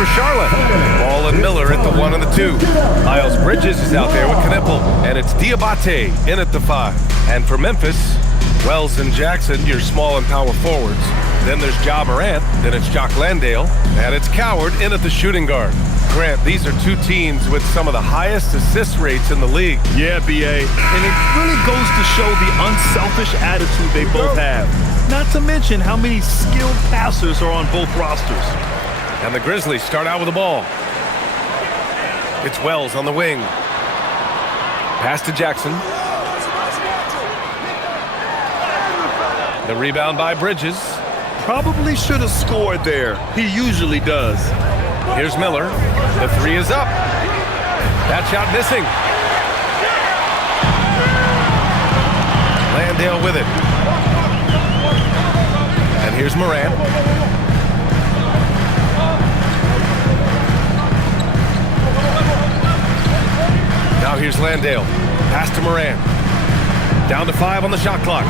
for Charlotte. Ball and Miller at the 1 and the 2. Miles Bridges is out there with Knipple, and it's Diabate in at the 5. And for Memphis, Wells and Jackson, your small and power forwards. Then there's Ja Morant, then it's Jock Landale, and it's Coward in at the shooting guard. Grant, these are two teams with some of the highest assist rates in the league. Yeah, B.A. And it really goes to show the unselfish attitude they both have. Not to mention how many skilled passers are on both rosters. And the Grizzlies start out with the ball. It's Wells on the wing. Pass to Jackson. The rebound by Bridges. Probably should have scored there. He usually does. Here's Miller. The 3 is up. That shot missing. Landale with it. And here's Morant. Now here's Landale. Pass to Morant. Down to 5 on the shot clock.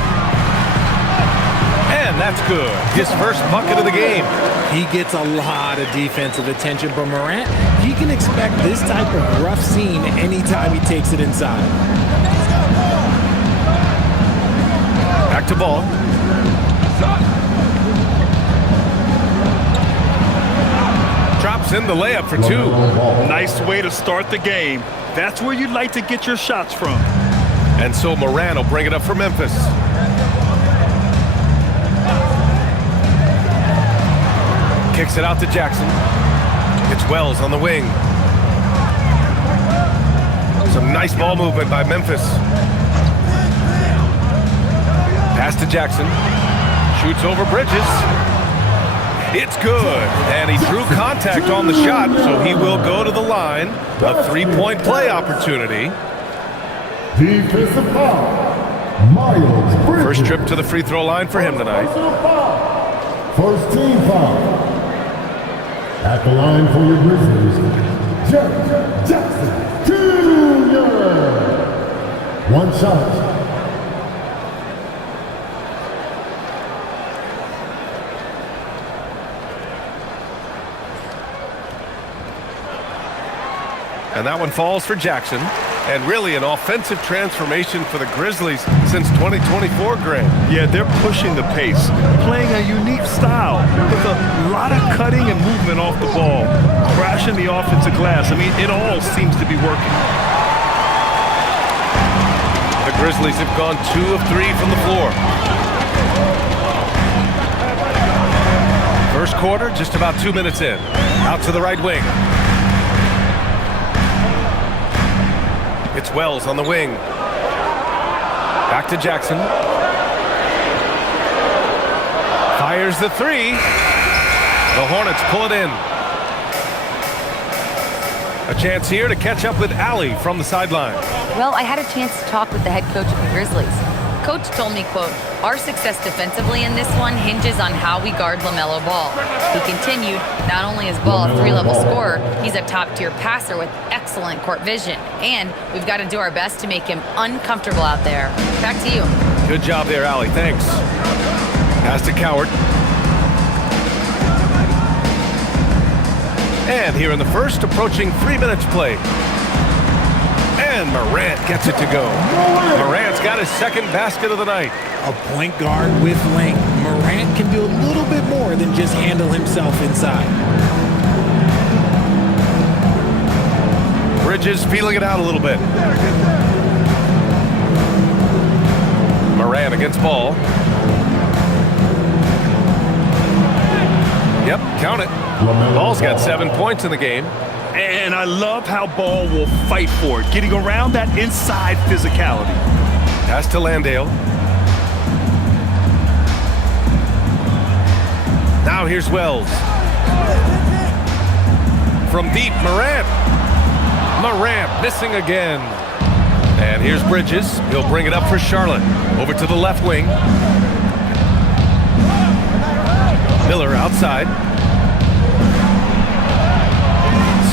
And that's good. His first bucket of the game. He gets a lot of defensive attention, but Morant, he can expect this type of rough scene anytime he takes it inside. Back to ball. Drops in the layup for 2. Nice way to start the game. That's where you'd like to get your shots from. And so Morant will bring it up for Memphis. Kicks it out to Jackson. It's Wells on the wing. Some nice ball movement by Memphis. Pass to Jackson. Shoots over Bridges. It's good. And he drew contact on the shot, so he will go to the line. A 3-point play opportunity. Defensive foul. Miles Bridges. First trip to the free throw line for him tonight. First team foul. At the line for your Grizzlies, Jackson Jr. One shot. And that one falls for Jackson. And really an offensive transformation for the Grizzlies since 2024, Grant. Yeah, they're pushing the pace, playing a unique style with a lot of cutting and movement off the ball, crashing the offensive glass. I mean, it all seems to be working. The Grizzlies have gone 2 of 3 from the floor. First quarter, just about 2 minutes in. Out to the right wing. It's Wells on the wing. Back to Jackson. Fires the 3. The Hornets pull it in. A chance here to catch up with Allie from the sideline. Well, I had a chance to talk with the head coach of the Grizzlies. Coach told me, quote, "Our success defensively in this one hinges on how we guard LaMelo Ball." He continued, not only is Ball a 3-level scorer, he's a top-tier passer with excellent court vision. And we've got to do our best to make him uncomfortable out there. Back to you. Good job there, Allie. Thanks. Pass to Coward. And here in the first, approaching 3 minutes play. And Morant gets it to go. Morant's got his second basket of the night. A point guard with length. Morant can do a little bit more than just handle himself inside. Bridges feeling it out a little bit. Morant against Ball. Yep, count it. Ball's got 7 points in the game. And I love how Ball will fight for it, getting around that inside physicality. Pass to Landale. Now here's Wells. From deep, Morant. Morant missing again. And here's Bridges. He'll bring it up for Charlotte. Over to the left wing. Miller outside.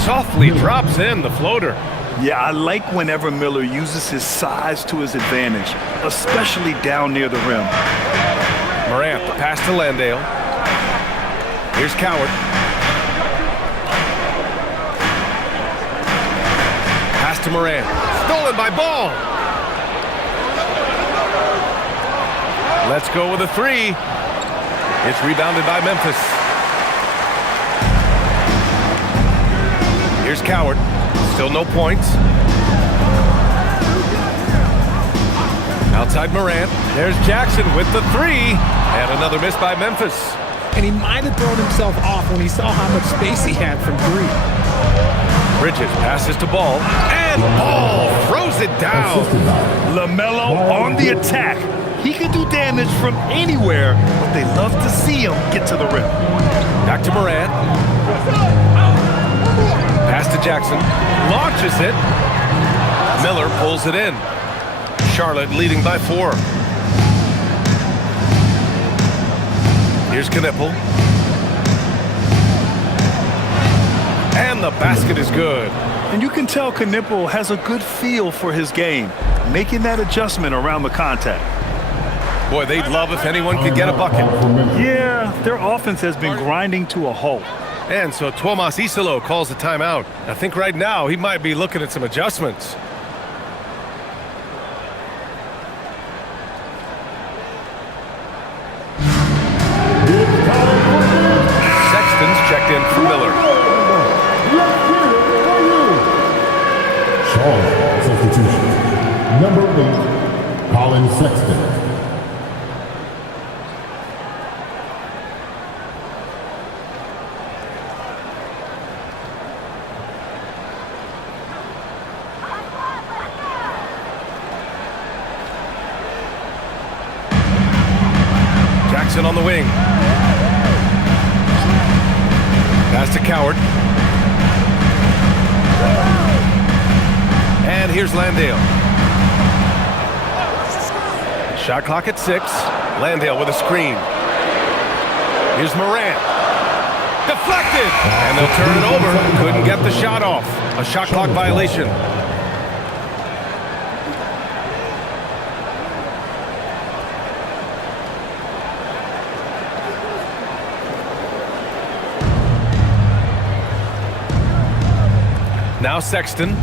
Softly drops in the floater. Yeah, I like whenever Miller uses his size to his advantage, especially down near the rim. Morant, the pass to Landale. Here's Coward. to Morant. Stolen by Ball. Let's go with a three. It's rebounded by Memphis. Here's Coward. Still no points. Outside Morant. There's Jackson with the three. And another miss by Memphis. And he might have thrown himself off when he saw how much space he had from three. Bridges passes to Ball. And Ball throws it down. LaMelo on the attack. He can do damage from anywhere, but they love to see him get to the rim. Back to Morant. Pass to Jackson. Launches it. Miller pulls it in. Charlotte leading by 4. Here's Knipple. And the basket is good. And you can tell Knipple has a good feel for his game, making that adjustment around the contact. Boy, they'd love if anyone could get a bucket. Yeah, their offense has been grinding to a halt. And so Tuomas Isalo calls a timeout. I think right now he might be looking at some adjustments. Sexton's checked in for Miller. Charlotte substitution. Number 8, Colin Sexton. Jackson on the wing. Pass to Coward. And here's Landale. Shot clock at 6. Landale with a screen. Here's Morant. Deflected! And they'll turn it over. Couldn't get the shot off. A shot clock violation. Now Sexton.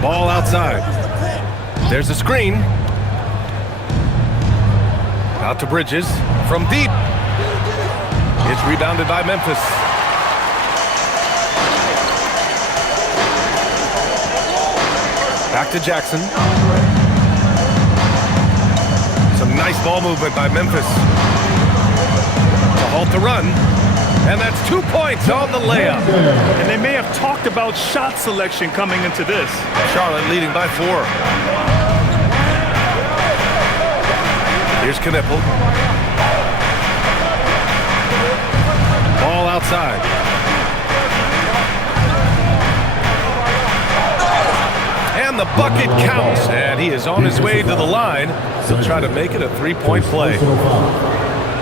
Ball outside. There's a screen. Out to Bridges. From deep. It's rebounded by Memphis. Back to Jackson. Some nice ball movement by Memphis. To halt the run. And that's 2 points on the layup. And they may have talked about shot selection coming into this. Charlotte leading by 4. Here's Knipple. Ball outside. And the bucket counts. And he is on his way to the line. He'll try to make it a 3-point play.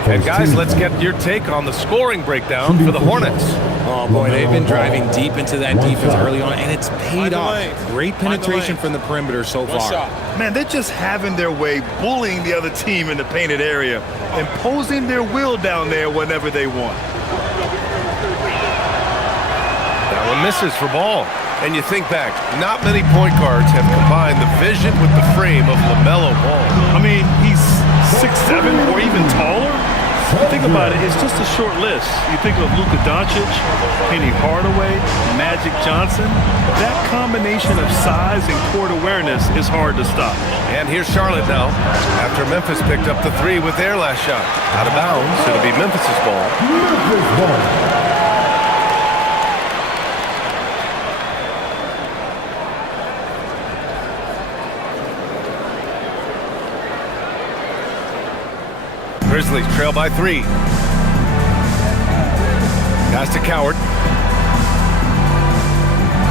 And guys, let's get your take on the scoring breakdown for the Hornets. Oh boy, they've been driving deep into that defense early on, and it's paid off. Great penetration from the perimeter so far. Man, they're just having their way, bullying the other team in the painted area, imposing their will down there whenever they want. That one misses for Ball. And you think back, not many point guards have combined the vision with the frame of LaMelo Ball. I mean, he's 6'7" or even taller. Think about it, it's just a short list. You think of Luka Doncic, Penny Hardaway, Magic Johnson. That combination of size and court awareness is hard to stop. And here's Charlotte now. After Memphis picked up the 3 with their last shot. Out of bounds, it'll be Memphis's ball. Memphis ball. Grizzlies trail by 3. Pass to Coward.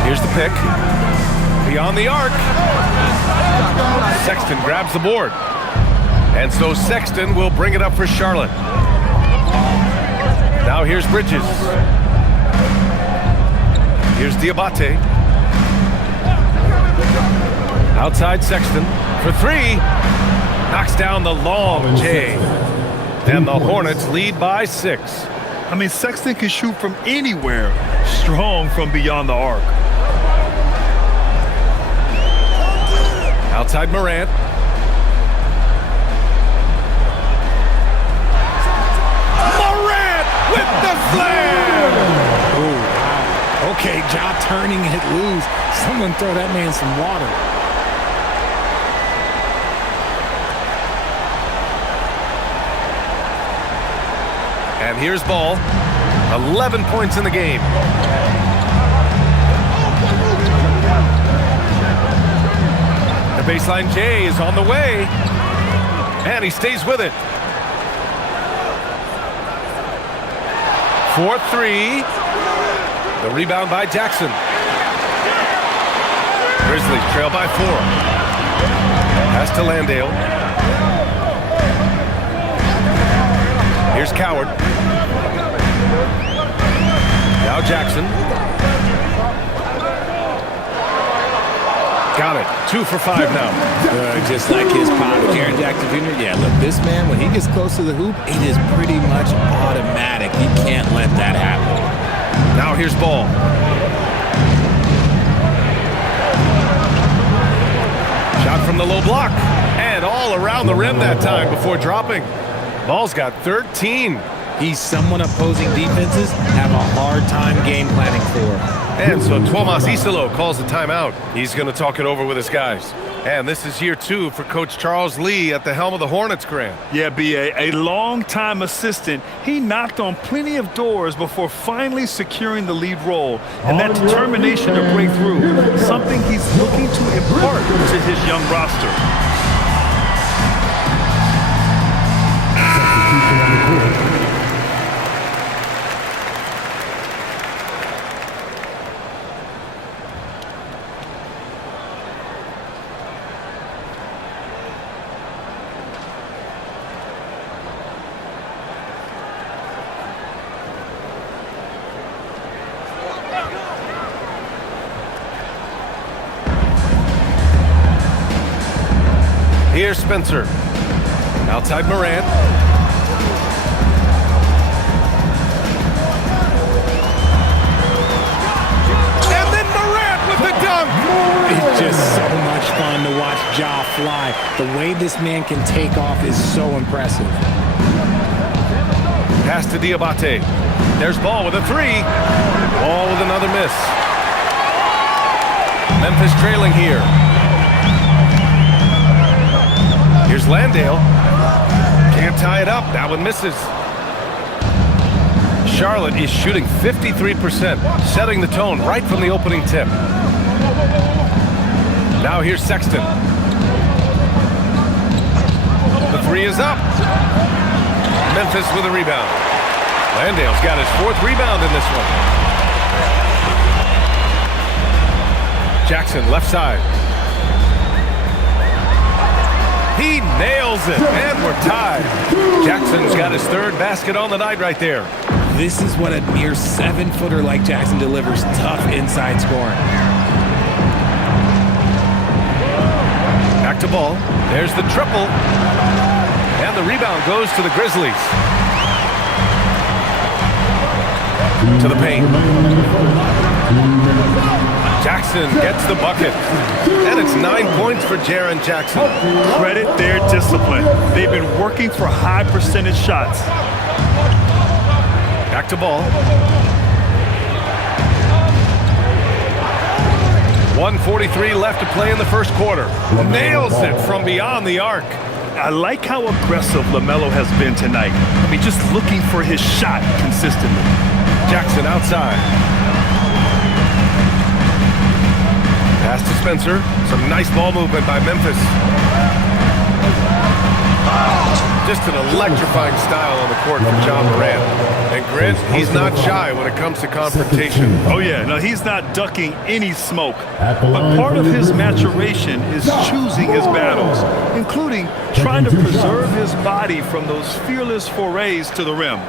Here's the pick. Beyond the arc. Sexton grabs the board. And so Sexton will bring it up for Charlotte. Now here's Bridges. Here's Diabate. Outside Sexton for 3. Knocks down the long J. And the Hornets lead by 6. I mean, Sexton can shoot from anywhere, strong from beyond the arc. Outside Morant. Morant with the slam! Oh, wow. Okay, Ja turning it loose. Someone throw that man some water. And here's Ball. 11 points in the game. The baseline J is on the way. And he stays with it. 4-3. The rebound by Jackson. Grizzlies trail by 4. Pass to Landale. Here's Coward. Now Jackson. Got it. 2 for 5 now. Just like his pop, Jaren Jackson Jr. Yeah, look, this man, when he gets close to the hoop, it is pretty much automatic. He can't let that happen. Now here's Ball. Shot from the low block. And all around the rim that time before dropping. Ball's got 13. He's someone opposing defenses have a hard time game planning for. And so Tomas Isalo calls the timeout. He's going to talk it over with his guys. And this is year 2 for Coach Charles Lee at the helm of the Hornets, Grant. Yeah, B.A., a long-time assistant. He knocked on plenty of doors before finally securing the lead role. And that determination to break through, something he's looking to impart to his young roster. Here's Spencer. Outside Morant. And then Morant with the dunk. It's just so much fun to watch Ja fly. The way this man can take off is so impressive. Pass to Diabate. There's Ball with a 3. Ball with another miss. Memphis trailing here. Here's Landale. Can't tie it up. That one misses. Charlotte is shooting 53%, setting the tone right from the opening tip. Now here's Sexton. The 3 is up. Memphis with a rebound. Landale's got his 4th rebound in this one. Jackson, left side. He nails it, and we're tied. Jackson's got his 3rd basket on the night right there. This is what a mere 7-footer like Jackson delivers, tough inside scoring. Back to Ball. There's the triple. And the rebound goes to the Grizzlies. To the paint. Jackson gets the bucket. And it's 9 points for Jaren Jackson. Credit their discipline. They've been working for high percentage shots. Back to Ball. 1:43 left to play in the first quarter. Nails it from beyond the arc. I like how aggressive LaMelo has been tonight. I mean, just looking for his shot consistently. Jackson outside. Pass to Spencer. Some nice ball movement by Memphis. Just an electrifying style on the court from John Morant. And Grant, he's not shy when it comes to confrontation. Oh yeah, no, he's not ducking any smoke. But part of his maturation is choosing his battles, including trying to preserve his body from those fearless forays to the rim.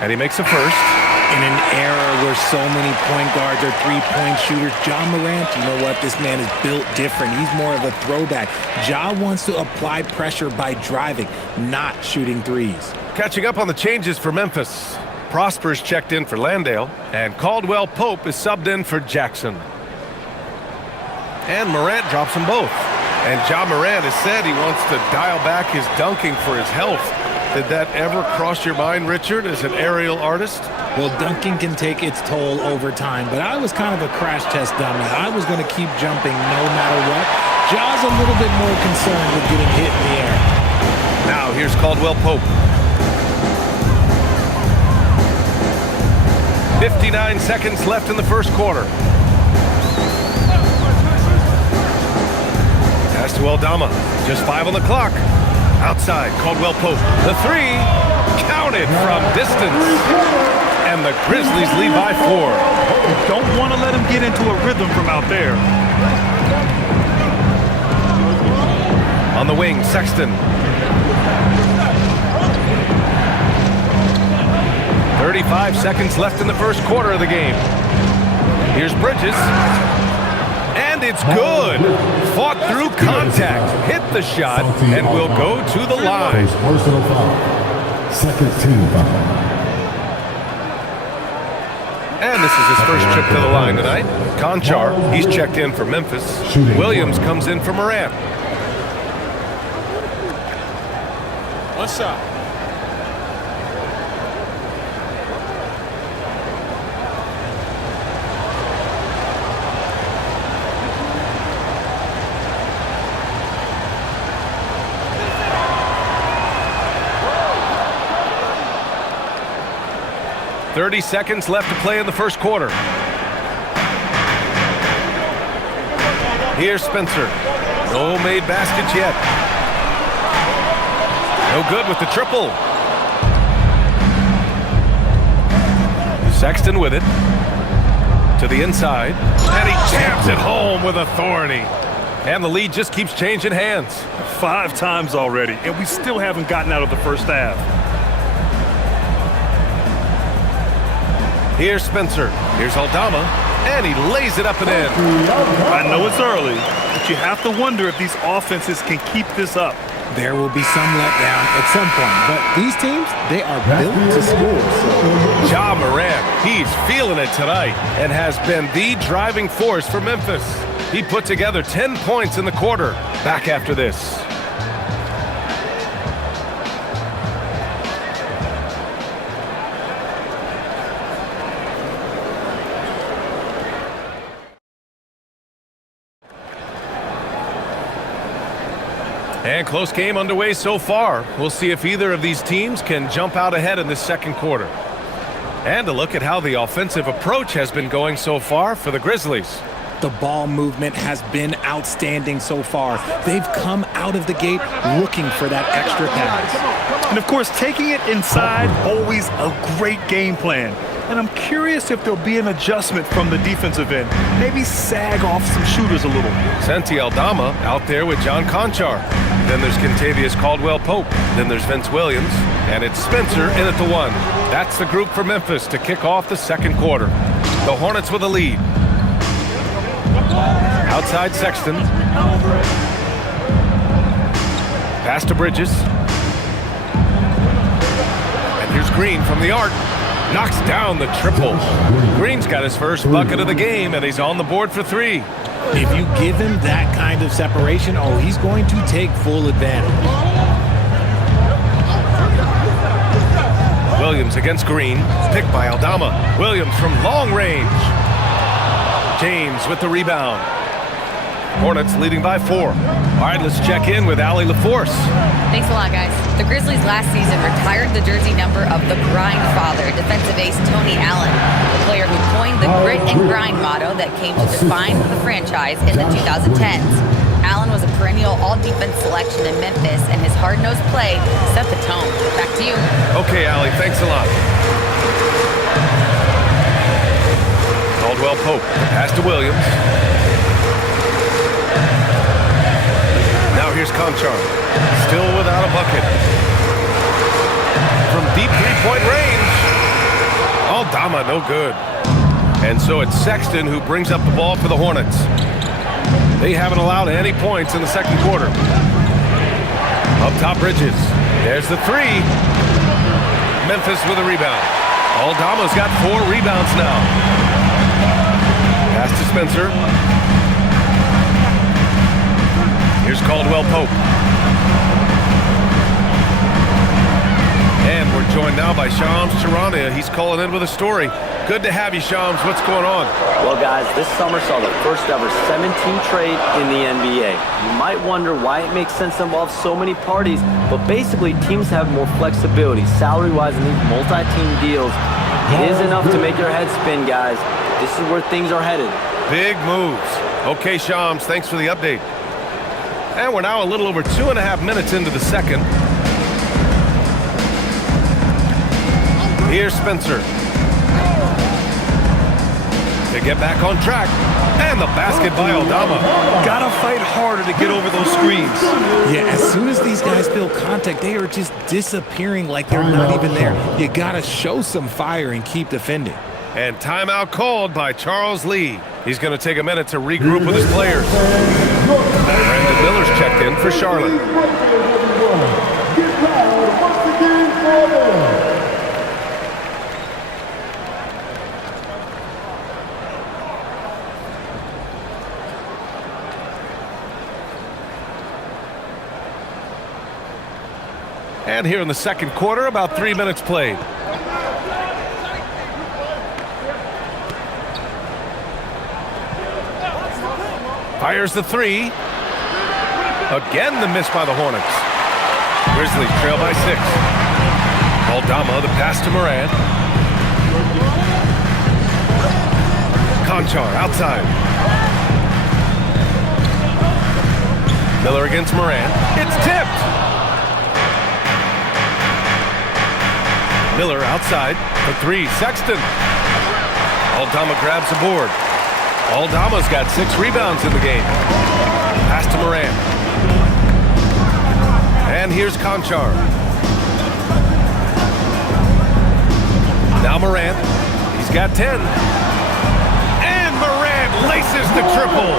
And he makes a first. In an era where so many point guards are three-point shooters, Ja Morant, you know what? This man is built different. He's more of a throwback. Ja wants to apply pressure by driving, not shooting threes. Catching up on the changes for Memphis. Prosper's checked in for Landale, and Caldwell Pope is subbed in for Jackson. And Morant drops them both. And Ja Morant has said he wants to dial back his dunking for his health. Did that ever cross your mind, Richard, as an aerial artist? Well, dunking can take its toll over time, but I was kind of a crash test dummy. I was going to keep jumping no matter what. Ja's a little bit more concerned with getting hit in the air. Now here's Caldwell Pope. 59 seconds left in the first quarter. Pass to Aldama. Just 5 on the clock. Outside, Caldwell Pope. The three, counted from distance. And the Grizzlies lead by 4. Don't want to let him get into a rhythm from out there. On the wing, Sexton. 35 seconds left in the first quarter of the game. Here's Bridges. And it's good. Fought through contact. Hit the shot and will go to the line. Personal foul. Second team foul. And this is his first trip to the line tonight. Conchar, he's checked in for Memphis. Williams comes in for Morant. What's up? .30 seconds left to play in the first quarter. Here's Spencer. No made baskets yet. No good with the triple. Sexton with it. To the inside. And he jams it home with authority. And the lead just keeps changing hands. 5 times already, and we still haven't gotten out of the first half. Here's Spencer. Here's Aldama. And he lays it up and in. I know it's early, but you have to wonder if these offenses can keep this up. There will be some letdown at some point, but these teams, they are built to score. Ja Morant, he's feeling it tonight and has been the driving force for Memphis. He put together 10 points in the quarter. Back after this. And close game underway so far. We'll see if either of these teams can jump out ahead in this second quarter. And a look at how the offensive approach has been going so far for the Grizzlies. The ball movement has been outstanding so far. They've come out of the gate looking for that extra pass. And of course, taking it inside, always a great game plan. And I'm curious if there'll be an adjustment from the defensive end. Maybe sag off some shooters a little. Santi Aldama out there with John Conchar. Then there's Kentavious Caldwell-Pope. Then there's Vince Williams. And it's Spencer in at the 1. That's the group for Memphis to kick off the second quarter. The Hornets with a lead. Outside Sexton. Pass to Bridges. And here's Green from the arc. Knocks down the triple. Green's got his first bucket of the game, and he's on the board for 3. If you give him that kind of separation, oh, he's going to take full advantage. Williams against Green. Picked by Aldama. Williams from long range. James with the rebound. Hornets leading by 4. All right, let's check in with Allie LaForce. Thanks a lot, guys. The Grizzlies last season retired the jersey number of the grind father, defensive ace Tony Allen, the player who coined the grit and grind motto that came to define the franchise in the 2010s. Allen was a perennial all-defense selection in Memphis, and his hard-nosed play set the tone. Back to you. Okay, Allie, thanks a lot. Caldwell Pope, pass to Williams. Now here's Conchar, still without a bucket. From deep three-point range. Aldama, no good. And so it's Sexton who brings up the ball for the Hornets. They haven't allowed any points in the second quarter. Up top, Bridges. There's the three. Memphis with a rebound. Aldama's got 4 rebounds now. Pass to Spencer. Here's Caldwell Pope. And we're joined now by Shams Charania. He's calling in with a story. Good to have you, Shams. What's going on? Well, guys, this summer saw the first ever 7-team trade in the NBA. You might wonder why it makes sense to involve so many parties, but basically teams have more flexibility salary-wise in these multi-team deals. It is enough to make your head spin, guys. This is where things are headed. Big moves. Okay, Shams, thanks for the update. And we're now a little over 2.5 minutes into the second. Here's Spencer. To get back on track. And the basket by Aldama. Gotta fight harder to get over those screens. Yeah, as soon as these guys feel contact, they are just disappearing like they're not even there. You gotta show some fire and keep defending. And timeout called by Charles Lee. He's going to take a minute to regroup with his players. Brandon Miller's checked in for Charlotte. And here in the second quarter, about 3 minutes played. Fires the three. Again, the miss by the Hornets. Grizzlies trail by 6. Aldama, the pass to Morant. Conchar outside. Miller against Morant. It's tipped. Miller outside for 3. Sexton. Aldama grabs the board. Aldama's got 6 rebounds in the game. Pass to Morant. And here's Conchar. Now Morant. He's got 10. And Morant laces the triple.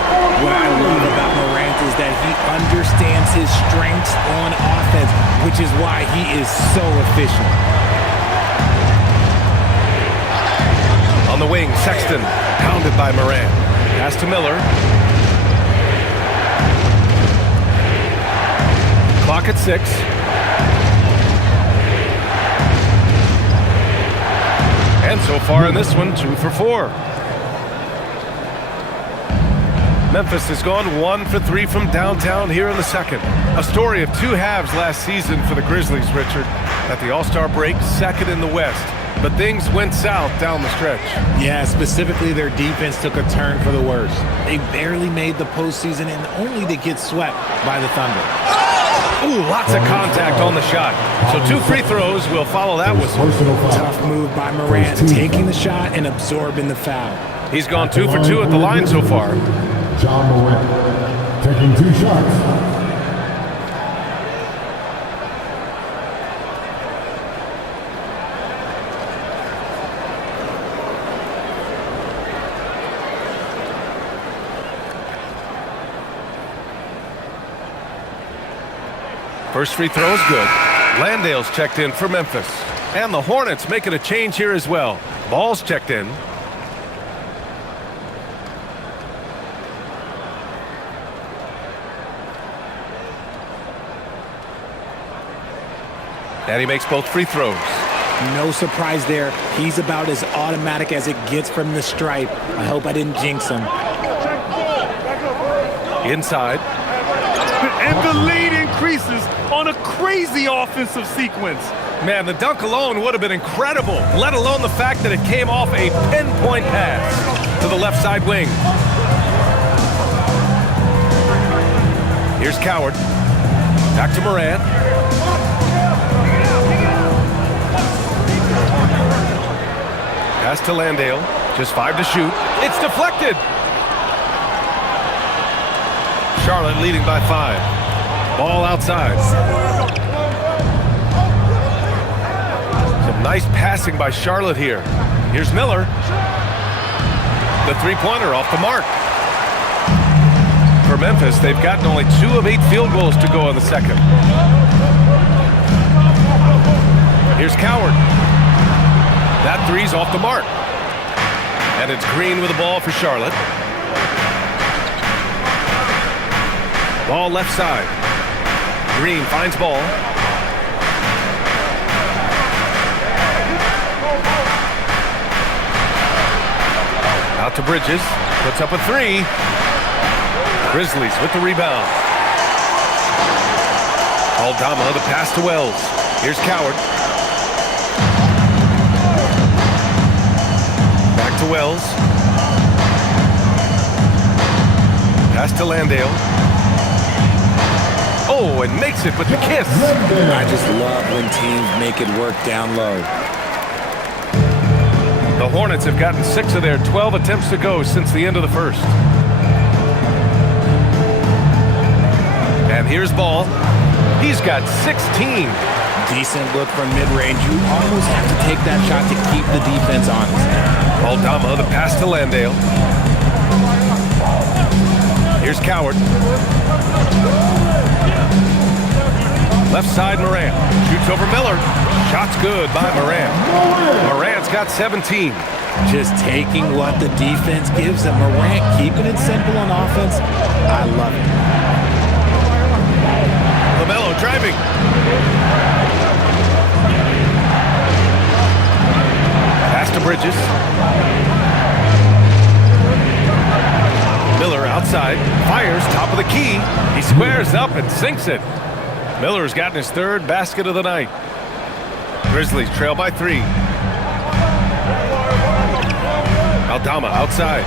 What I love about Morant is that he understands his strengths on offense, which is why he is so efficient. On the wing, Sexton, pounded by Morant. Pass to Miller. Clock at 6. And so far in this one, 2 for 4. Memphis has gone 1 for 3 from downtown here in the second. A story of 2 halves last season for the Grizzlies, Richard. At the All-Star break, second in the West. But things went south down the stretch. Yeah, specifically their defense took a turn for the worse. They barely made the postseason and only to get swept by the Thunder. Ooh, lots of contact on the shot. So 2 free throws will follow that whistle. Tough move by Morant, taking the shot and absorbing the foul. He's gone 2 for 2 at the line so far. John Morant taking 2 shots. First free throw is good. Landale's checked in for Memphis. And the Hornets making a change here as well. Ball's checked in. And he makes both free throws. No surprise there. He's about as automatic as it gets from the stripe. I hope I didn't jinx him. Inside. And the lead increases on a crazy offensive sequence. Man, the dunk alone would have been incredible, let alone the fact that it came off a pinpoint pass to the left side wing. Here's Coward. Back to Morant. Pass to Landale. Just 5 to shoot. It's deflected. Charlotte leading by 5. Ball outside. Some nice passing by Charlotte here. Here's Miller. The three-pointer off the mark. For Memphis, they've gotten only 2 of 8 field goals to go in the second. Here's Coward. That three's off the mark. And it's Green with the ball for Charlotte. Ball left side. Green finds ball. Out to Bridges. Puts up a 3. Grizzlies with the rebound. Aldama, the pass to Wells. Here's Coward. Back to Wells. Pass to Landale. Oh, and makes it with the kiss. I just love when teams make it work down low. The Hornets have gotten 6 of their 12 attempts to go since the end of the first. And here's Ball. He's got 16. Decent look from mid-range. You almost have to take that shot to keep the defense honest. Aldama, the pass to Landale. Here's Coward. Left side, Morant. Shoots over Miller. Shot's good by Morant. Morant's got 17. Just taking what the defense gives them. Morant keeping it simple on offense. I love it. LaMelo driving. Pass to Bridges. Miller outside. Fires top of the key. He squares up and sinks it. Miller's gotten his 3rd basket of the night. Grizzlies trail by 3. Aldama outside.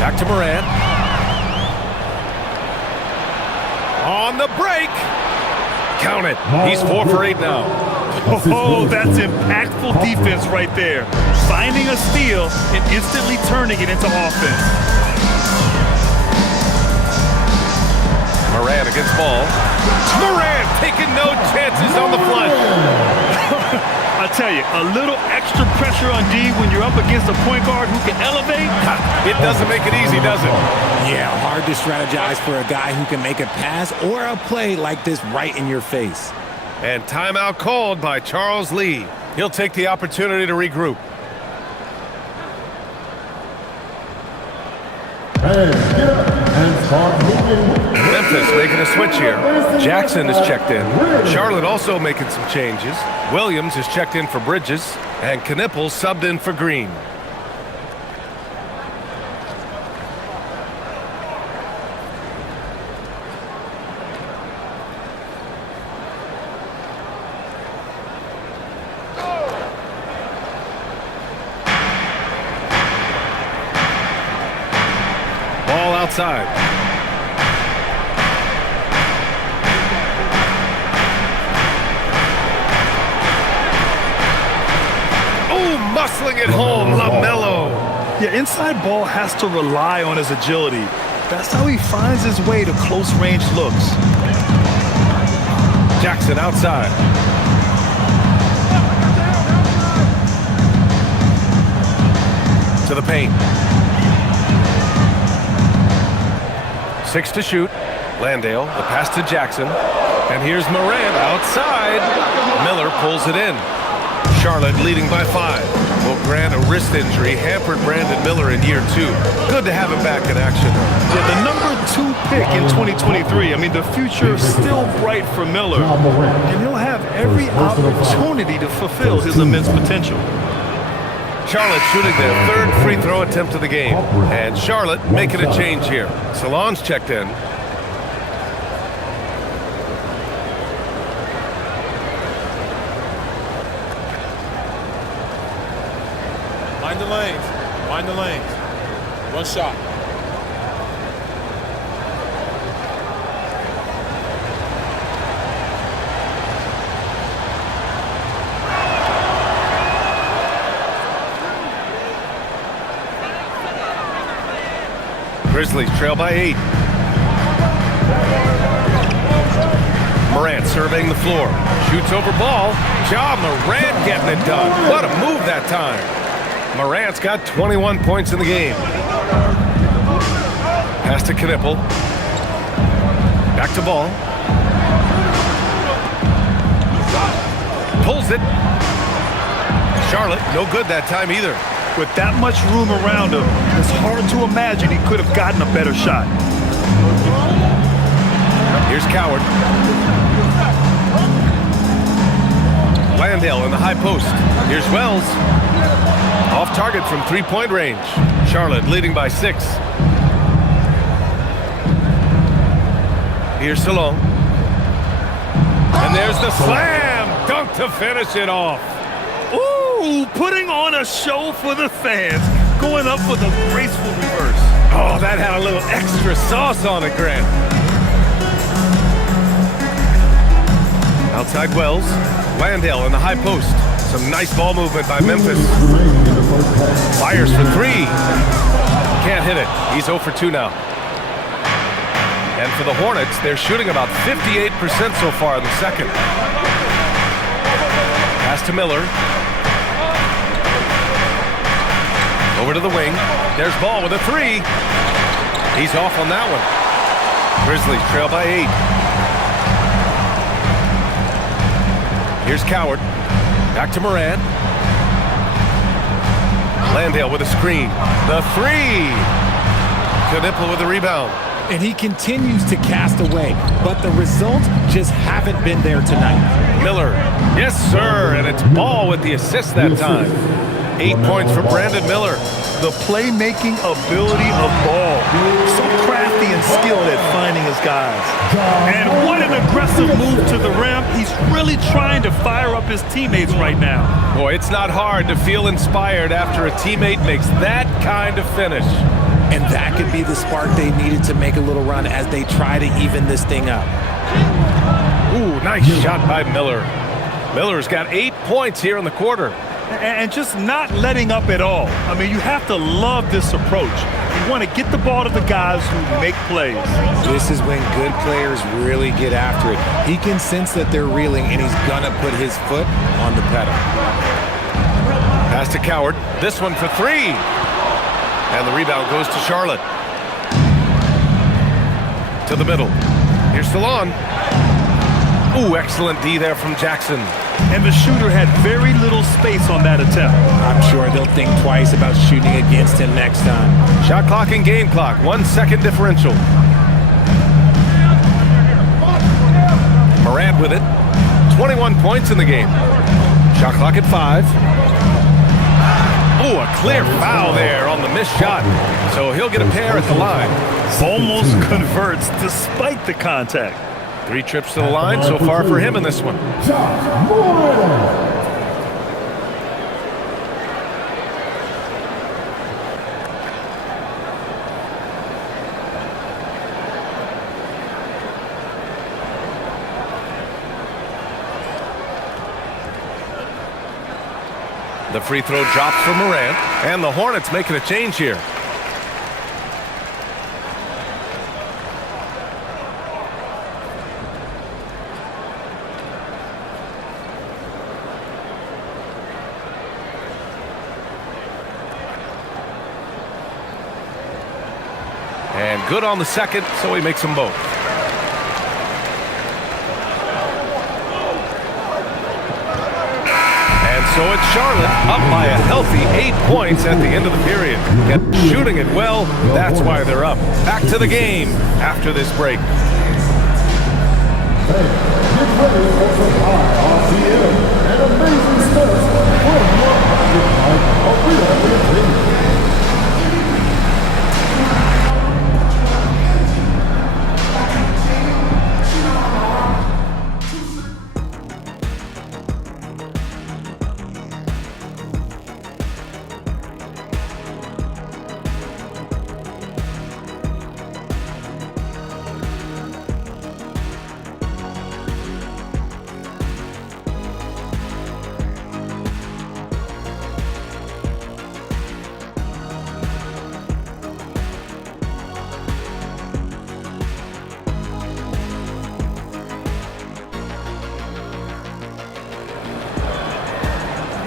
Back to Morant. On the break. Count it. He's 4 for 8 now. Oh, that's impactful defense right there. Finding a steal and instantly turning it into offense. Morant against Ball. Morant taking no chances on the flush. I tell you, a little extra pressure on D when you're up against a point guard who can elevate. It doesn't make it easy, does it? Yeah, hard to strategize for a guy who can make a pass or a play like this right in your face. And timeout called by Charles Lee. He'll take the opportunity to regroup. Memphis making a switch here. Jackson is checked in. Charlotte also making some changes. Williams is checked in for Bridges. And Knippel subbed in for Green. Ball outside. Muscling it home, LaMelo. Yeah, inside Ball has to rely on his agility. That's how he finds his way to close-range looks. Jackson outside. To the paint. 6 to shoot. Landale, the pass to Jackson. And here's Morant outside. Miller pulls it in. Charlotte leading by 5. Well, Grant, a wrist injury hampered Brandon Miller in year 2. Good to have him back in action. Yeah, the number 2 pick in 2023. I mean, the future is still bright for Miller. And he'll have every opportunity to fulfill his immense potential. Charlotte shooting their 3rd free throw attempt of the game. And Charlotte making a change here. Salon's checked in. Mind the lanes. Mind the lanes. One shot. Grizzlies trail by 8. Morant surveying the floor. Shoots over ball. Ja Morant getting it done. What a move that time. Morant's got 21 points in the game. Pass to Knipple. Back to ball. Pulls it. Charlotte, no good that time either. With that much room around him, it's hard to imagine he could have gotten a better shot. Here's Coward. Landale in the high post. Here's Wells. Off target from three-point range. Charlotte leading by 6. Here's Salon. And there's the slam dunk to finish it off. Ooh, putting on a show for the fans. Going up with a graceful reverse. Oh, that had a little extra sauce on it, Grant. Outside Wells. Landale in the high post. Some nice ball movement by Memphis. Fires for 3. Can't hit it. He's 0 for 2 now. And for the Hornets, they're shooting about 58% so far in the second. Pass to Miller. Over to the wing. There's Ball with a 3. He's off on that one. Grizzlies trail by 8. Here's Coward. Back to Morant. Landale with a screen. The 3. Knipple with the rebound. And he continues to cast away, but the results just haven't been there tonight. Miller. Yes, sir. And it's Ball with the assist that time. 8 points for Brandon Miller. The playmaking ability of Ball. So crafty and skilled at finding his guys. And what an aggressive move to the rim. He's really trying to fire up his teammates right now. Boy, it's not hard to feel inspired after a teammate makes that kind of finish. And that could be the spark they needed to make a little run as they try to even this thing up. Ooh, nice shot by Miller. Miller's got 8 points here in the quarter. And just not letting up at all. I mean, you have to love this approach. You want to get the ball to the guys who make plays. This is when good players really get after it. He can sense that they're reeling, and he's going to put his foot on the pedal. Pass to Coward. This one for 3. And the rebound goes to Charlotte. To the middle. Here's Salon. Ooh, excellent D there from Jackson. And the shooter had very little space on that attempt. I'm sure they'll think twice about shooting against him next time. Shot clock and game clock. 1 second differential. Morant with it. 21 points in the game. Shot clock at 5. Ooh, a clear foul there on the missed shot. So he'll get a pair at the line. Almost converts despite the contact. 3 trips to the line so far for him in this one. The free throw drops for Morant, and the Hornets making a change here. And good on the second, so he makes them both. And so it's Charlotte up by a healthy 8 points at the end of the period. Yet shooting it well, that's why they're up. Back to the game after this break. Hey, get ready for some high RCM and amazing stuff from your opinion.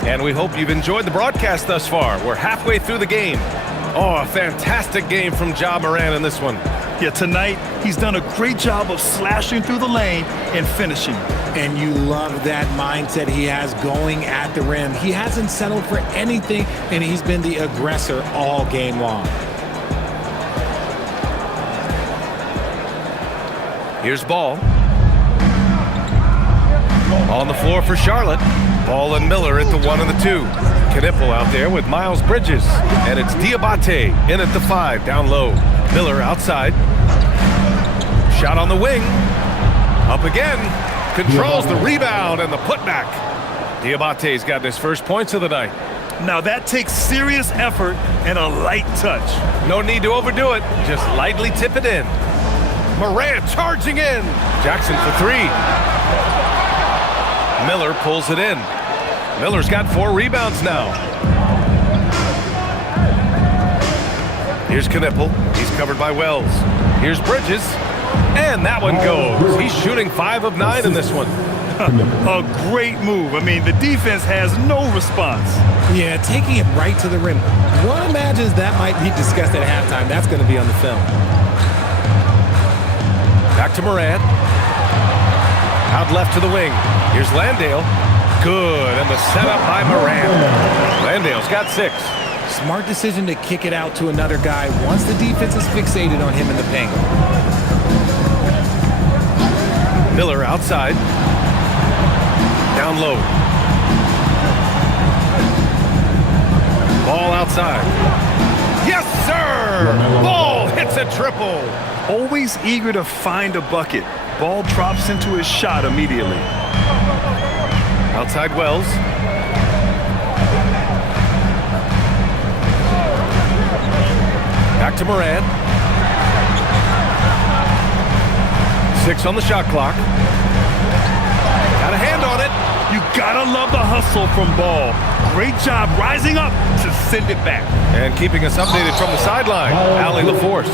And we hope you've enjoyed the broadcast thus far. We're halfway through the game. Oh, a fantastic game from Ja Morant in this one. Yeah, tonight he's done a great job of slashing through the lane and finishing. And you love that mindset he has going at the rim. He hasn't settled for anything, and he's been the aggressor all game long. Here's Ball. On the floor for Charlotte. Ball and Miller at the 1 and the 2. Knipple out there with Miles Bridges. And it's Diabate in at the 5, down low. Miller outside. Shot on the wing. Up again. Controls the rebound and the putback. Diabate's gotten his first points of the night. Now that takes serious effort and a light touch. No need to overdo it. Just lightly tip it in. Morant charging in. Jackson for 3. Miller pulls it in. Miller's got 4 rebounds now. Here's Knipple. He's covered by Wells. Here's Bridges. And that one goes. He's shooting 5 of 9 in this one. A great move. I mean, the defense has no response. Yeah, taking it right to the rim. One imagines that might be discussed at halftime. That's going to be on the film. Back to Morant. Out left to the wing. Here's Landale. Good, and the setup by Morant. Landale's got 6. Smart decision to kick it out to another guy once the defense is fixated on him in the paint. Miller outside. Down low. Ball outside. Yes, sir! Ball hits a triple. Always eager to find a bucket. Ball drops into his shot immediately. Outside Wells. Back to Morant. 6 on the shot clock. Got a hand on it. You gotta love the hustle from Ball. Great job rising up to send it back. And keeping us updated from the sideline, Allie LaForce.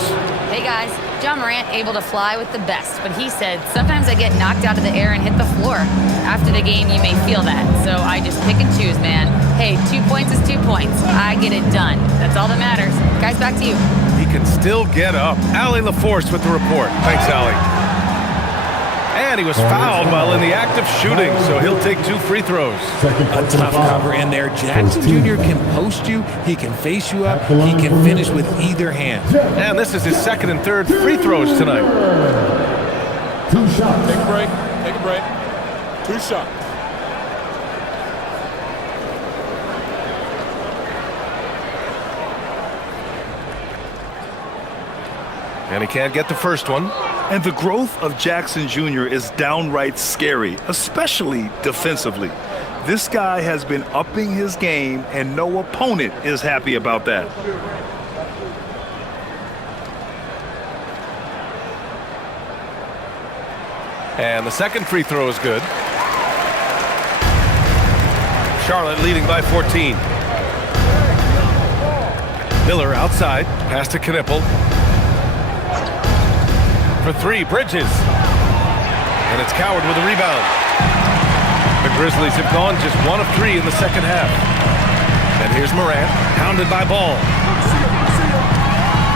Hey guys, Ja Morant able to fly with the best, but he said, sometimes I get knocked out of the air and hit the floor. After the game, you may feel that, so I just pick and choose, man. Hey, 2 points is 2 points. I get it done. That's all that matters. Guys, back to you. He can still get up. Allie LaForce with the report. Thanks, Allie. And he was fouled while in the act of shooting, so he'll take 2 free throws. A tough cover in there. Jackson Jr. can post you, he can face you up, he can finish with either hand. And this is his 2nd and 3rd free throws tonight. 2 shots. Take a break. Take a break. 2 shots. And he can't get the first one. And the growth of Jackson Jr. is downright scary, especially defensively. This guy has been upping his game, and no opponent is happy about that. And the 2nd free throw is good. Charlotte leading by 14. Miller outside, pass to Knipple. For 3, Bridges. And it's Coward with a rebound. The Grizzlies have gone just 1 of 3 in the 2nd half. And here's Morant, hounded by Ball.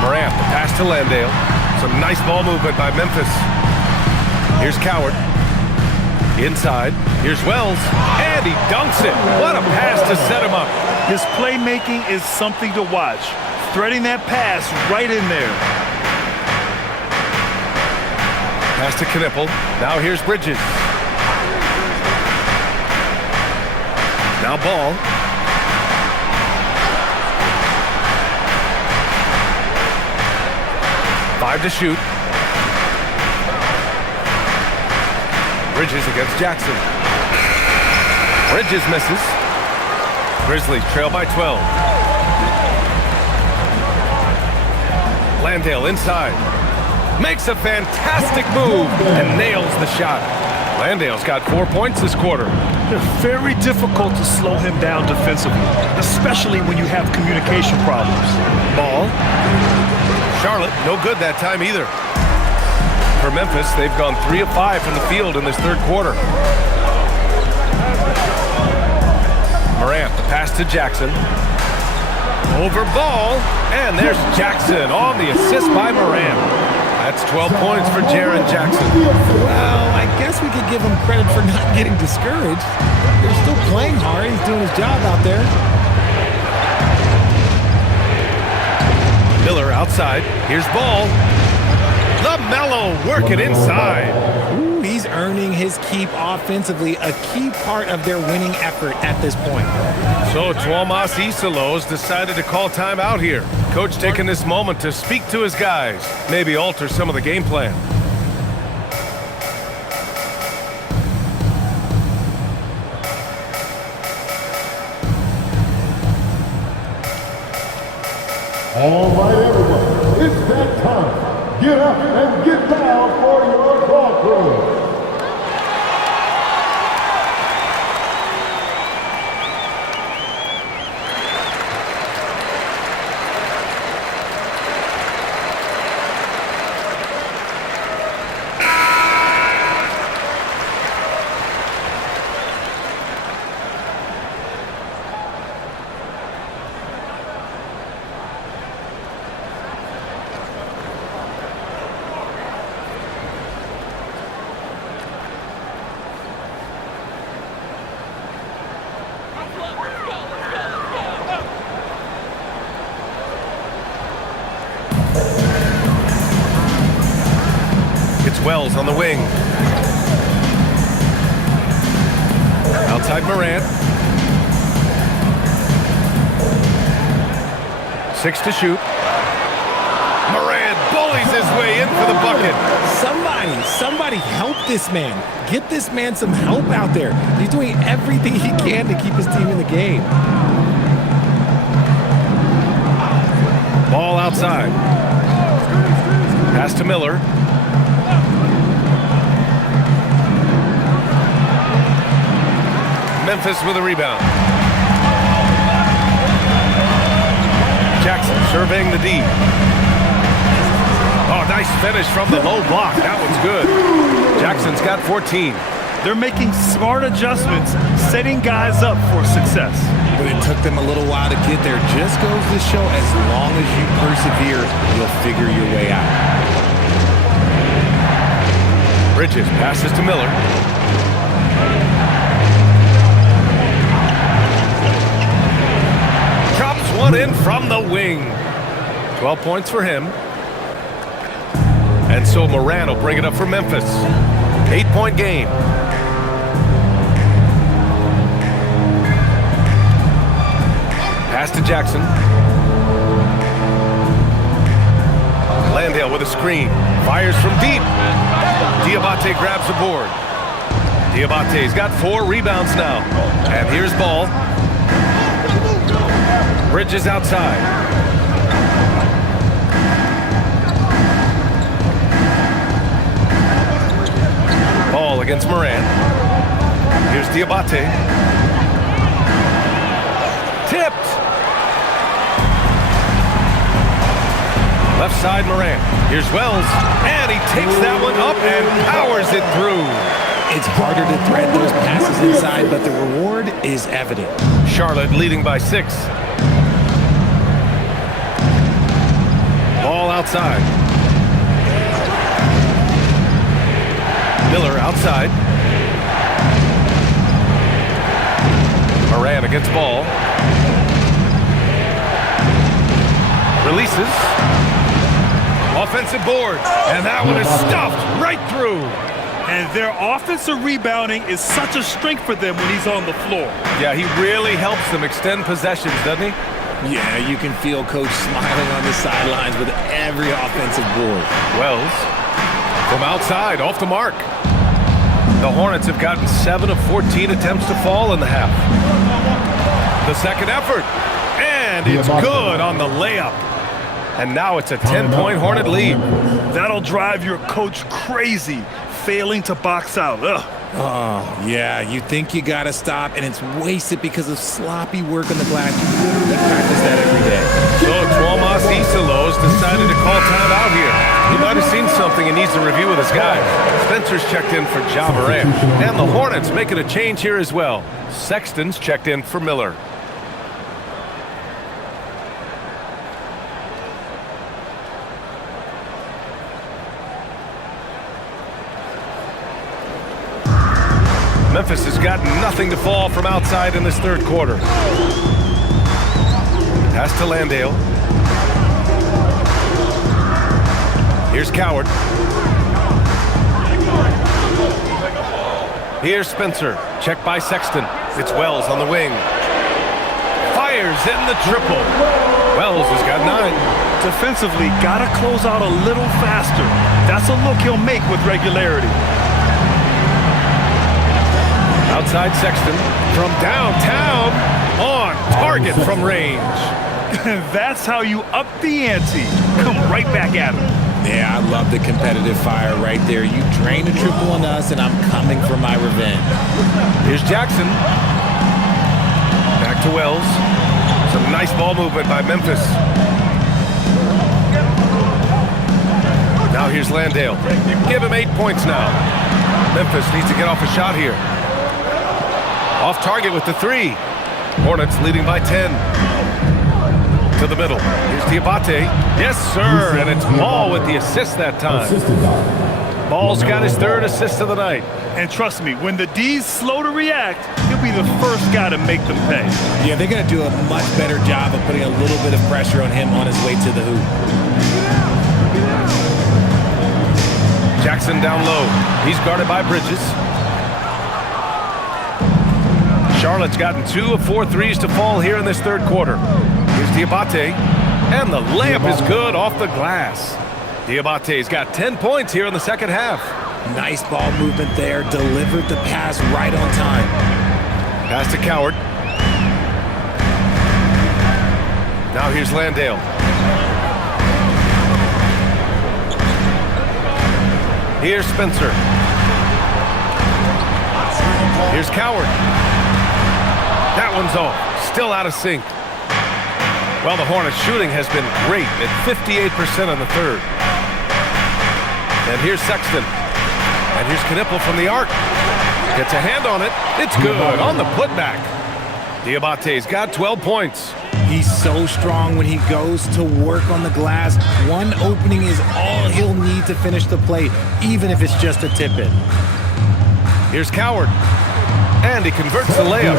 Morant, the pass to Landale. Some nice ball movement by Memphis. Here's Coward. Inside. Here's Wells. And he dunks it. What a pass to set him up. His playmaking is something to watch. Threading that pass right in there. Pass to Knipple. Now here's Bridges. Now Ball. Five to shoot. Bridges against Jackson. Bridges misses. Grizzlies trail by 12. Landale inside. Makes a fantastic move and nails the shot. Landale's got 4 points this quarter. It's very difficult to slow him down defensively, especially when you have communication problems. Ball. Charlotte, no good that time either. For Memphis, they've gone 3 of 5 from the field in this 3rd quarter. Morant, the pass to Jackson. Over Ball, and there's Jackson on the assist by Morant. That's 12 points for Jaren Jackson. Well, I guess we could give him credit for not getting discouraged. They're still playing hard. He's doing his job out there. Miller outside. Here's Ball. LaMelo working inside. Ooh, he's earning his keep offensively, a key part of their winning effort at this point. So Tuomas Isalos decided to call timeout here. Coach taking this moment to speak to his guys, maybe alter some of the game plan. All right, everyone, it's that time. Get up and get down for your ball crew. It's Wells on the wing. Outside Morant. 6 to shoot. Morant bullies his way in for the bucket. Somebody help this man. Get this man some help out there. He's doing everything he can to keep his team in the game. Ball outside. Pass to Miller. Memphis with a rebound. Jackson surveying the D. Oh, nice finish from the low block. That one's good. Jackson's got 14. They're making smart adjustments, setting guys up for success. But it took them a little while to get there. Just goes to show, as long as you persevere, you'll figure your way out. Bridges passes to Miller. Drops one in from the wing. 12 points for him. And so Morant will bring it up for Memphis. 8-point game. Pass to Jackson. Landale with a screen. Fires from deep. Diabate grabs the board. Diabate's got 4 rebounds now. And here's Ball. Bridges outside. Ball against Morant. Here's Diabate. Tipped. Left side Morant. Here's Wells. And he takes that one up and powers it through. It's harder to thread those passes inside, but the reward is evident. Charlotte leading by 6. Ball outside. Miller outside. Morant against Ball. Releases. Offensive board. And that one is stuffed right through. And their offensive rebounding is such a strength for them when he's on the floor. Yeah, he really helps them extend possessions, doesn't he? Yeah, you can feel Coach smiling on the sidelines with every offensive board. Wells from outside, off the mark. The Hornets have gotten 7 of 14 attempts to fall in the half. The second effort, and it's good on the layup. And now it's a 10-point Hornet lead. That'll drive your coach crazy, failing to box out. Ugh. Oh, yeah, you think you got to stop, and it's wasted because of sloppy work on the glass. You literally practice that every day. So Tuomas Isalos decided to call timeout here. He might have seen something and needs to review with his guys. Spencer's checked in for Ja Morant. And the Hornets making a change here as well. Sexton's checked in for Miller. Memphis has got nothing to fall from outside in this third quarter. Pass to Landale. Here's Coward. Here's Spencer. Checked by Sexton. It's Wells on the wing. Fires in the triple. Wells has got 9. Defensively, got to close out a little faster. That's a look he'll make with regularity. Outside Sexton from downtown, on target from range. That's how you up the ante. Come right back at him. Yeah, I love the competitive fire right there. You drain a triple on us, and I'm coming for my revenge. Here's Jackson. Back to Wells. Some nice ball movement by Memphis. Now here's Landale. Give him 8 points now. Memphis needs to get off a shot here. Off target with the 3. Hornets leading by 10. To the middle. Here's Diabate. Yes, sir. And it's Ball with the assist that time. Ball's got his 3rd assist of the night. And trust me, when the D's slow to react, he'll be the first guy to make them pay. Yeah, they're going to do a much better job of putting a little bit of pressure on him on his way to the hoop. Jackson down low. He's guarded by Bridges. Charlotte's gotten 2 of 4 threes to fall here in this third quarter. Here's Diabate. And the layup is good off the glass. Diabate's got 10 points here in the second half. Nice ball movement there. Delivered the pass right on time. Pass to Coward. Now here's Landale. Here's Spencer. Here's Coward. That one's off. Still out of sync. Well, the Hornets shooting has been great at 58% in the third. And here's Sexton. And here's Knipple from the arc. Gets a hand on it. It's good on the putback. Diabate's got 12 points. He's so strong when he goes to work on the glass. One opening is all he'll need to finish the play, even if it's just a tip-in. Here's Coward. And he converts the layup.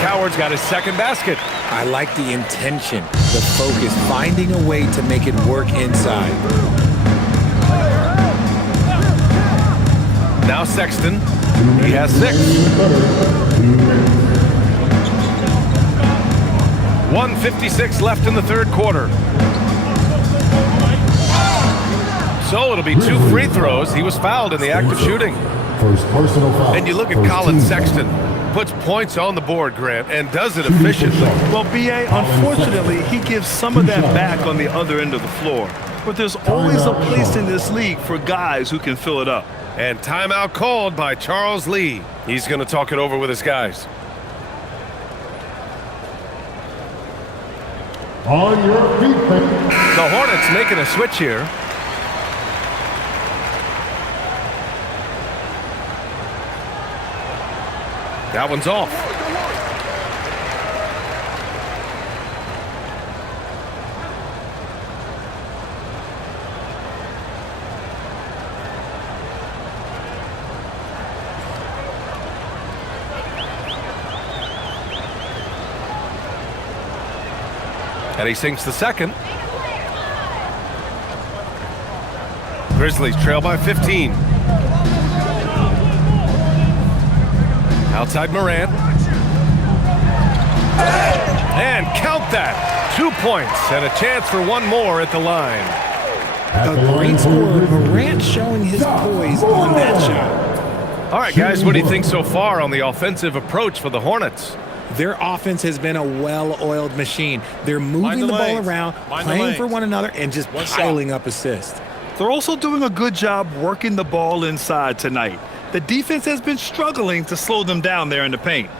Coward's got his 2nd basket. I like the intention, the focus, finding a way to make it work inside. Now Sexton. He has 6. 1:56 left in the third quarter. So it'll be 2 free throws. He was fouled in the act of shooting. First personal foul. And you look at Colin Sexton. Puts points on the board, Grant, and does it efficiently. Well, B.A., unfortunately, he gives some of that back on the other end of the floor. But there's always a place in this league for guys who can fill it up. And timeout called by Charles Lee. He's going to talk it over with his guys. On your feet, The Hornets making a switch here. That one's off. And he sinks the 2nd. Grizzlies trail by 15. Outside Morant. And count that. 2 points and a chance for one more at the line. A great scorer. Morant showing his poise on that shot. All right, guys, what do you think so far on the offensive approach for the Hornets? Their offense has been a well-oiled machine. They're moving the ball around, playing for one another, and just piling up assists. They're also doing a good job working the ball inside tonight. The defense has been struggling to slow them down there in the paint.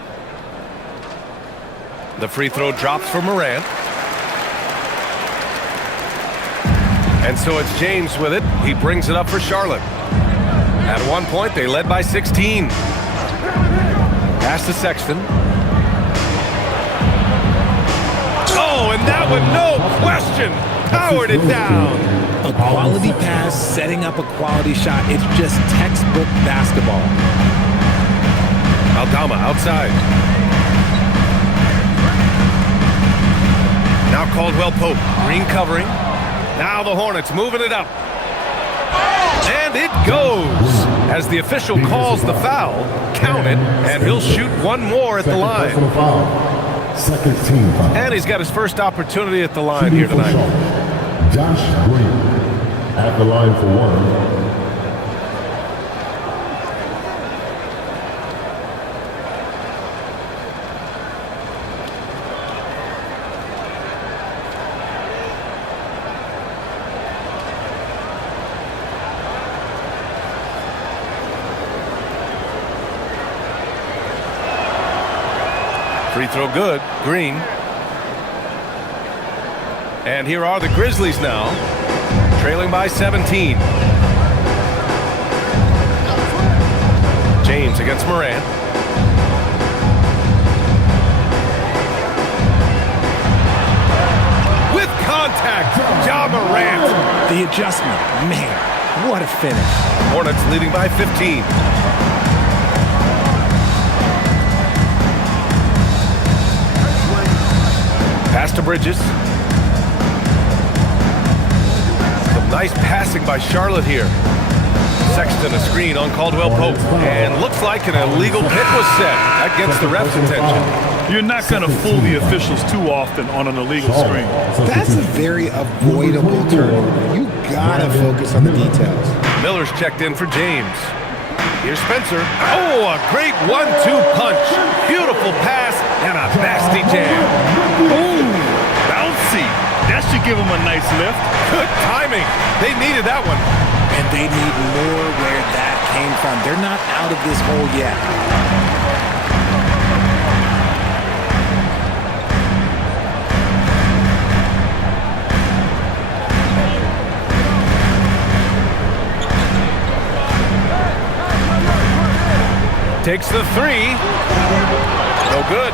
The free throw drops for Morant. And so it's James with it. He brings it up for Charlotte. At one point, they led by 16. Pass to Sexton. Oh, and that one, no question, powered it down. A quality pass, setting up a quality shot. It's just textbook basketball. Aldama outside. Now Caldwell Pope, Green covering. Now the Hornets moving it up. And it goes. As the official calls the foul, count it, and he'll shoot one more at the line. Second team foul. And he's got his first opportunity at the line here tonight. Josh Green at the line for one. Free throw good, Green. And here are the Grizzlies now, trailing by 17. James against Morant. With contact, Ja Morant. The adjustment, man, what a finish. Hornets leading by 15. Pass to Bridges. Some nice passing by Charlotte here. Sexton a screen on Caldwell Pope. And looks like an illegal pick was set. That gets the ref's attention. You're not going to fool the officials too often on an illegal screen. That's a very avoidable turnover. You gotta focus on the details. Miller's checked in for James. Here's Spencer. Oh, a great 1-2 punch. Beautiful pass and a nasty jam. Ooh, bouncy. That should give him a nice lift. Good timing. They needed that one. And they need more where that came from. They're not out of this hole yet. Takes the three. No good.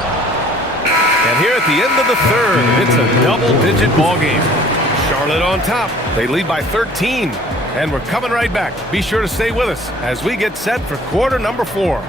And here at the end of the third, it's a double-digit ball game. Charlotte on top. They lead by 13. And we're coming right back. Be sure to stay with us as we get set for quarter number 4.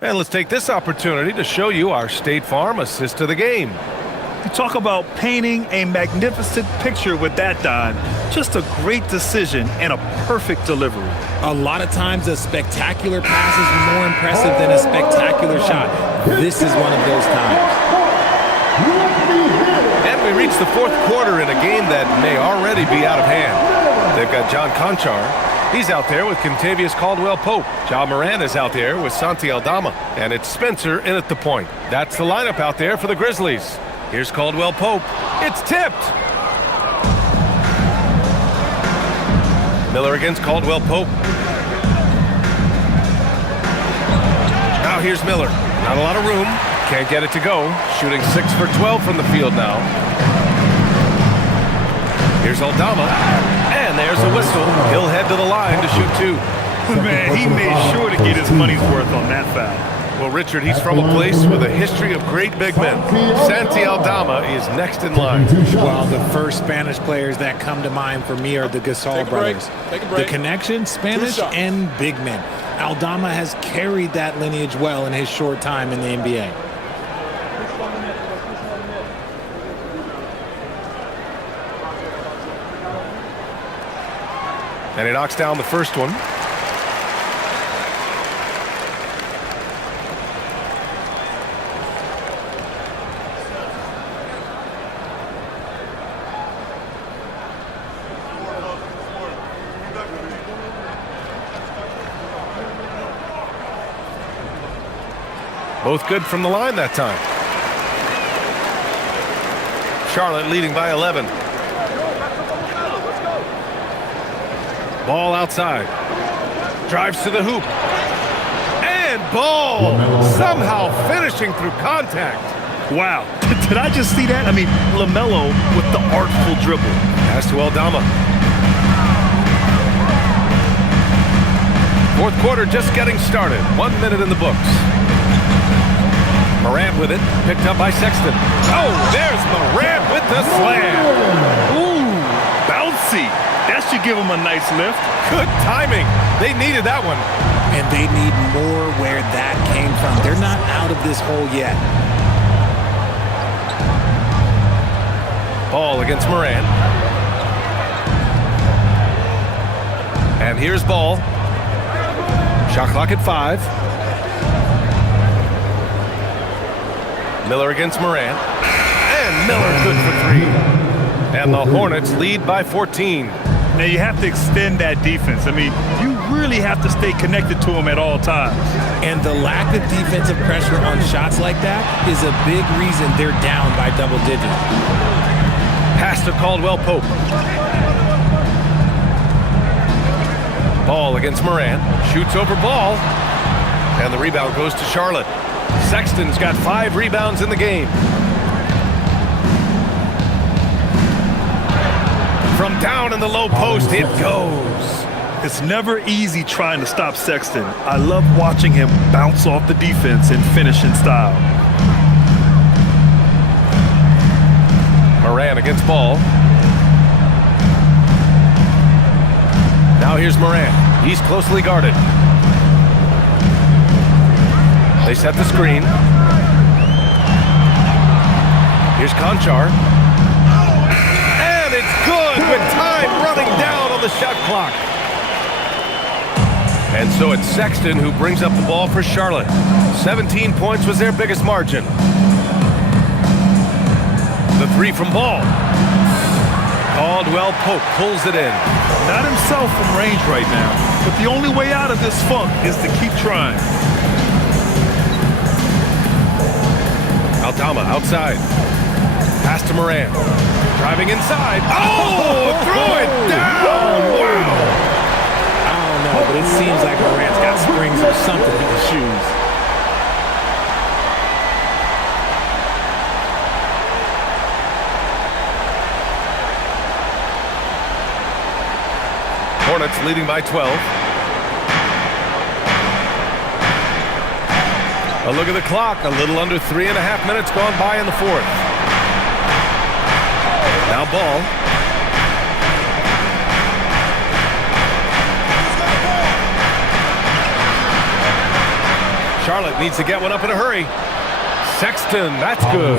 And let's take this opportunity to show you our State Farm assist to the game. You talk about painting a magnificent picture with that, Don. Just a great decision and a perfect delivery. A lot of times a spectacular pass is more impressive than a spectacular shot. This is one of those times. And we reach the fourth quarter in a game that may already be out of hand. They've got John Conchar. He's out there with Contavious Caldwell-Pope. Ja Morant is out there with Santi Aldama. And it's Spencer in at the point. That's the lineup out there for the Grizzlies. Here's Caldwell-Pope. It's tipped. Miller against Caldwell-Pope. Now here's Miller. Not a lot of room. Can't get it to go. Shooting 6 for 12 from the field now. Here's Aldama. And there's a whistle. He'll head to the line to shoot 2. Man, he made sure to get his money's worth on that foul. Well, Richard, he's from a place with a history of great big men. Santi Aldama is next in line. Well, the first Spanish players that come to mind for me are the Gasol brothers. The connection, Spanish and big men. Aldama has carried that lineage well in his short time in the NBA. And he knocks down the first one. Both good from the line that time. Charlotte leading by 11. Ball outside. Drives to the hoop. And Ball somehow finishing through contact. Wow. Did I just see that? I mean, LaMelo with the artful dribble. Pass to Aldama. Fourth quarter just getting started. 1 minute in the books. Morant with it. Picked up by Sexton. Oh, there's Morant with the slam. Ooh, bouncy. That should give him a nice lift. Good timing. They needed that one. And they need more where that came from. They're not out of this hole yet. Ball against Morant. And here's Ball. Shot clock at 5. Miller against Morant. And Miller good for 3. And the Hornets lead by 14. Now you have to extend that defense. I mean, you really have to stay connected to them at all times. And the lack of defensive pressure on shots like that is a big reason they're down by double digits. Pass to Caldwell Pope. Ball against Morant. Shoots over Ball. And the rebound goes to Charlotte. Sexton's got 5 rebounds in the game. From down in the low post, it goes. It's never easy trying to stop Sexton. I love watching him bounce off the defense and finish in style. Morant against Ball. Now here's Morant. He's closely guarded. They set the screen. Here's Conchar. And it's good with time running down on the shot clock. And so it's Sexton who brings up the ball for Charlotte. 17 points was their biggest margin. The 3 from Ball. Caldwell Pope pulls it in. Not himself from range right now, but the only way out of this funk is to keep trying. Aldama outside. Pass to Morant. Driving inside. Oh, throw it down. Wow. I don't know, but it seems like Morant's got springs or something in his shoes. Hornets leading by 12. A look at the clock. A little under 3.5 minutes gone by in the fourth. Now Ball. Charlotte needs to get one up in a hurry. Sexton, that's good.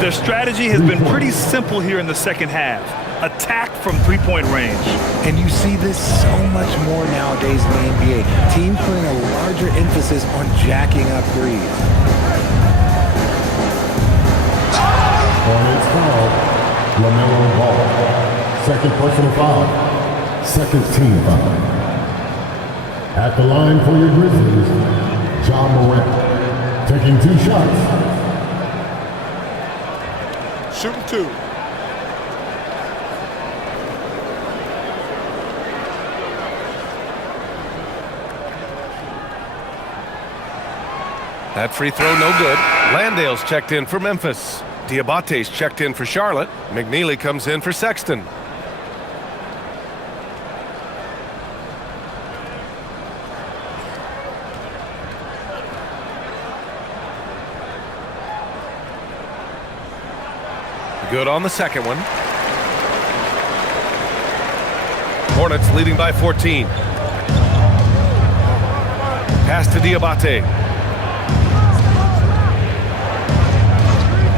Their strategy has been pretty simple here in the second half. Attack from three-point range. And you see this so much more nowadays in the NBA. Teams putting a larger emphasis on jacking up threes. Hornets foul. LaMelo Ball. Second personal foul. Second team foul. At the line for your Grizzlies, John Morant. Taking 2 shots. Shooting 2. That free throw no good. Landale's checked in for Memphis. Diabate's checked in for Charlotte. McNeely comes in for Sexton. Good on the second one. Hornets leading by 14. Pass to Diabate.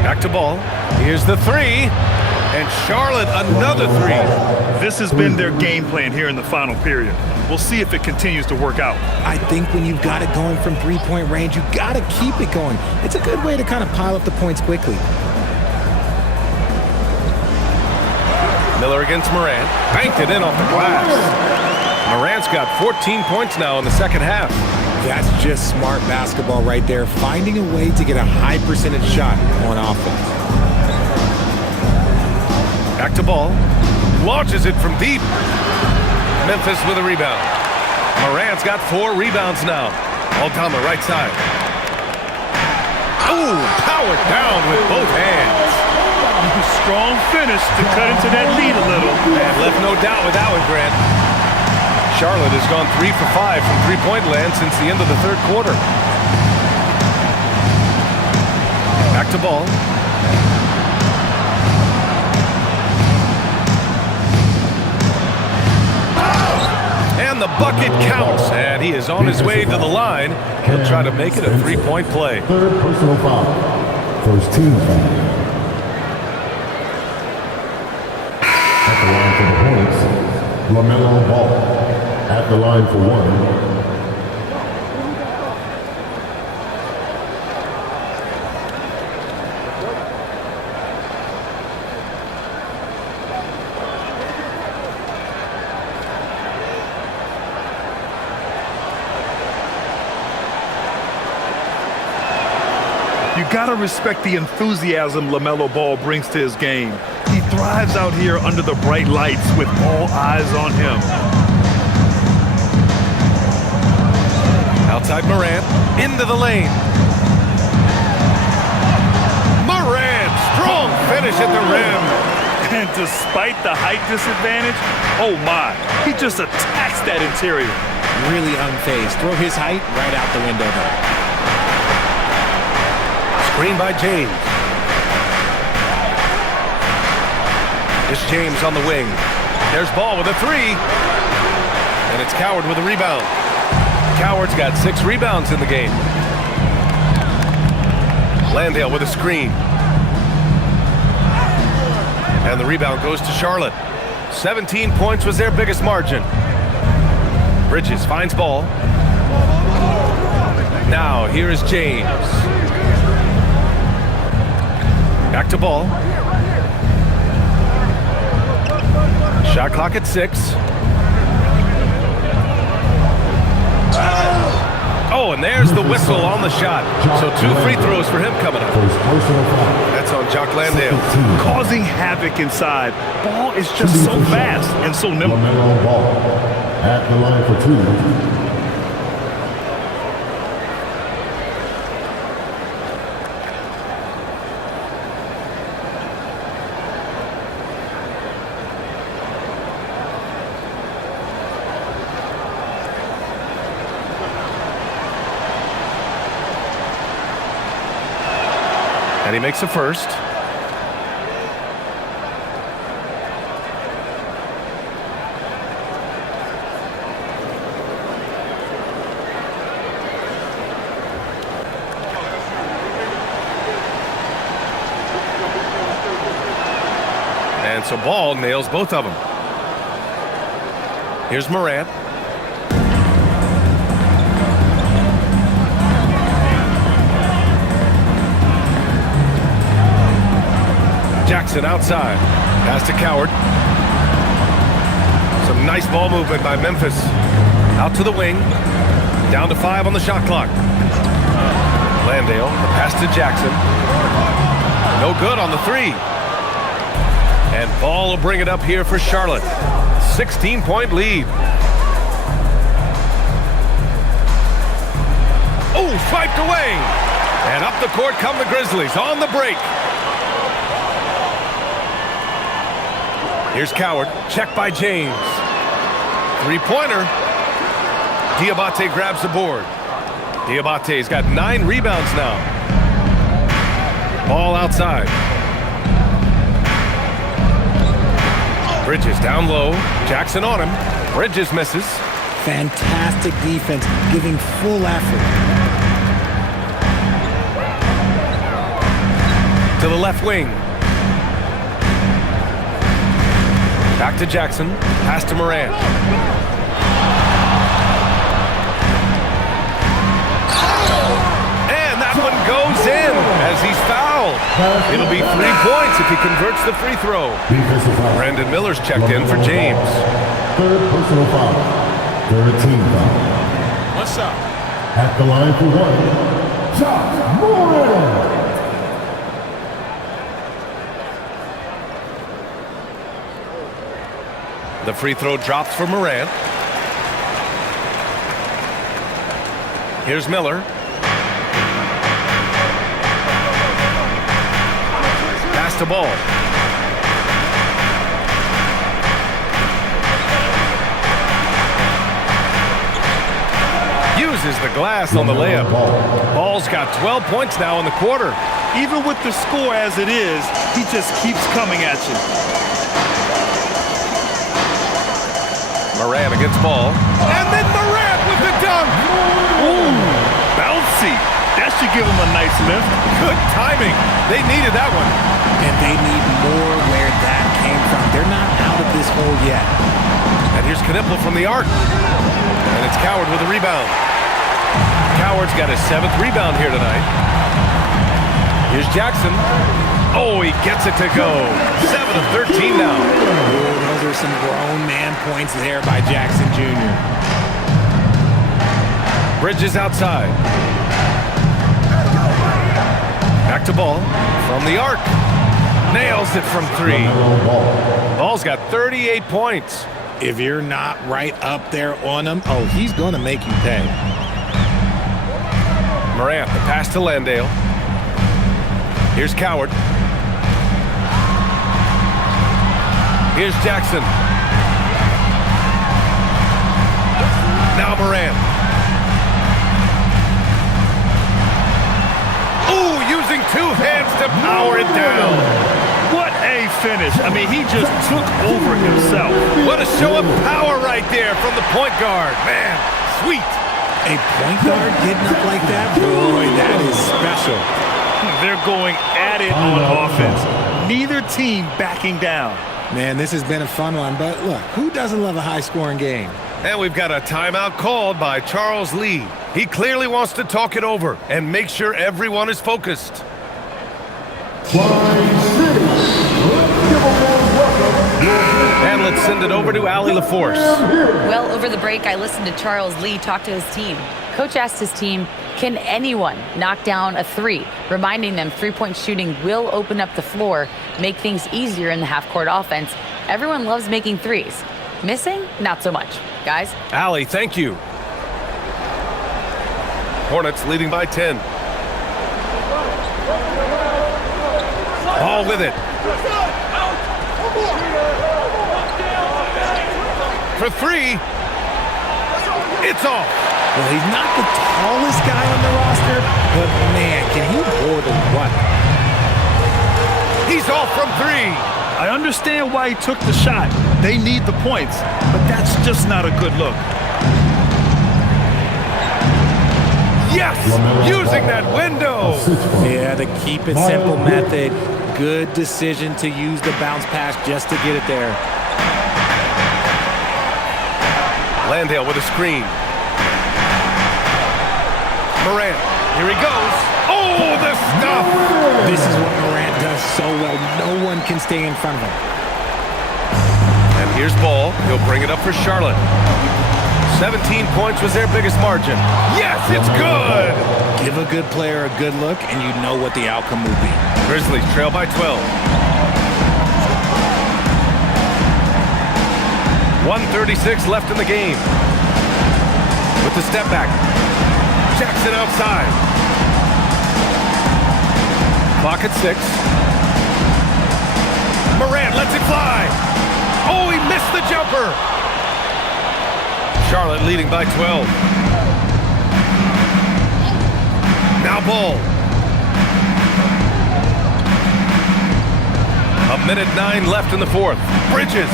Back to Ball. Here's the 3. And Charlotte another 3. This has been their game plan here in the final period. We'll see if it continues to work out. I think when you've got it going from three-point range, you got to keep it going. It's a good way to kind of pile up the points quickly. Miller against Morant. Banked it in off the glass. Morant's got 14 points now in the second half. That's just smart basketball right there, finding a way to get a high percentage shot on offense. Back to Ball. Launches it from deep. Memphis with a rebound. Morant's got 4 rebounds now. Aldama right side. Ooh, powered down with both hands. Strong finish to cut into that lead a little. And left no doubt with that one, Grant. Charlotte has gone 3 for 5 from three-point land since the end of the third quarter. Back to ball. And the bucket counts, and he is on his way to the line. He'll try to make it a three-point play. Third personal foul. First team foul. At the line for the Hornets, LaMelo Ball. At the line for one. You gotta respect the enthusiasm LaMelo Ball brings to his game. He thrives out here under the bright lights with all eyes on him. Outside Morant, into the lane. Morant, strong finish at the rim. And despite the height disadvantage, oh my, he just attacks that interior. Really unfazed. Throw his height right out the window though. Screen by James. It's James on the wing. There's Ball with a 3. And it's Coward with a rebound. Coward's got 6 rebounds in the game. Landale with a screen. And the rebound goes to Charlotte. 17 points was their biggest margin. Bridges finds Ball. Now here is James. Back to Ball. Shot clock at 6. Oh, and there's the whistle on the shot. So 2 free throws for him coming up. That's on Jock Landale. Causing havoc inside. Ball is just so fast and so nimble. LaMelo Ball at the line for 2. And he makes a first. And so Ball nails both of them. Here's Morant. Jackson outside. Pass to Coward. Some nice ball movement by Memphis. Out to the wing. Down to 5 on the shot clock. Landale. The pass to Jackson. No good on the 3. And Ball will bring it up here for Charlotte. 16-point lead. Oh, swiped away. And up the court come the Grizzlies on the break. Here's Coward, checked by James. 3-pointer. Diabate grabs the board. Diabate's got 9 rebounds now. Ball outside. Bridges down low. Jackson on him. Bridges misses. Fantastic defense, giving full effort. To the left wing. Back to Jackson. Pass to Morant. And that one goes in as he's fouled. It'll be 3 points if he converts the free throw. Brandon Miller's checked in for James. Third personal foul. Third team foul. What's up? At the line for 1. Jock Morant. The free throw drops for Morant. Here's Miller. Pass the ball. Uses the glass on the layup. Ball's got 12 points now in the quarter. Even with the score as it is, he just keeps coming at you. Morant against ball. And then Morant with the dunk. Ooh, bouncy. That should give him a nice lift. Good timing. They needed that one. And they need more where that came from. They're not out of this hole yet. And here's Knipple from the arc. And it's Coward with a rebound. Coward's got his 7th rebound here tonight. Here's Jackson. Oh, he gets it to go. 7 of 13 now. Oh, those are some grown man points there by Jackson Jr. Bridges outside. Back to Ball from the arc. Nails it from 3. Ball's got 38 points. If you're not right up there on him, oh, he's going to make you pay. Morant, the pass to Landale. Here's Coward. Here's Jackson. Now Morant. Ooh, using 2 hands to power it down. What a finish. I mean, he just took over himself. What a show of power right there from the point guard. Man, sweet. A point guard getting up like that? Boy, that is special. They're going at it on offense. Neither team backing down. Man, this has been a fun one, but look, who doesn't love a high-scoring game? And we've got a timeout called by Charles Lee. He clearly wants to talk it over and make sure everyone is focused. And let's send it over to Allie LaForce. Well, over the break, I listened to Charles Lee talk to his team. Coach asked his team, can anyone knock down a 3? Reminding them three-point shooting will open up the floor, make things easier in the half-court offense. Everyone loves making 3s. Missing? Not so much. Guys? Allie, thank you. Hornets leading by 10. Ball with it. For 3. It's off. Well, he's not the tallest guy on the roster, but man, can he board a what? He's off from 3. I understand why he took the shot. They need the points, but that's just not a good look. Yes! Using that window! Yeah, the keep it simple method. Good decision to use the bounce pass just to get it there. Landale with a screen. Morant, here he goes. Oh, the stuff! This is what Morant does so well. No one can stay in front of him. And here's Ball. He'll bring it up for Charlotte. 17 points was their biggest margin. Yes, it's good! Give a good player a good look, and you know what the outcome will be. Grizzlies trail by 12. 1:36 left in the game. With the step back. Jackson outside. Clock at 6. Morant lets it fly. Oh, he missed the jumper. Charlotte leading by 12. Now Ball. 1:09 left in the 4th. Bridges.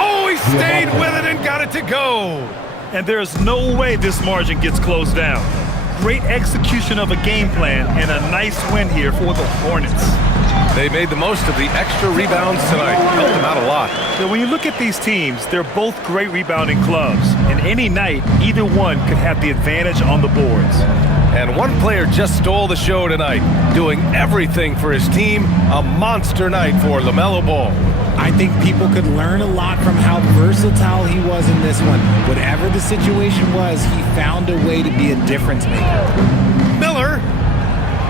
Oh, he stayed with it and got it to go. And there's no way this margin gets closed down. Great execution of a game plan and a nice win here for the Hornets. They made the most of the extra rebounds tonight. Helped them out a lot. Now, when you look at these teams, they're both great rebounding clubs. And any night, either one could have the advantage on the boards. And one player just stole the show tonight, doing everything for his team. A monster night for LaMelo Ball. I think people could learn a lot from how versatile he was in this one. Whatever the situation was, he found a way to be a difference maker. Miller,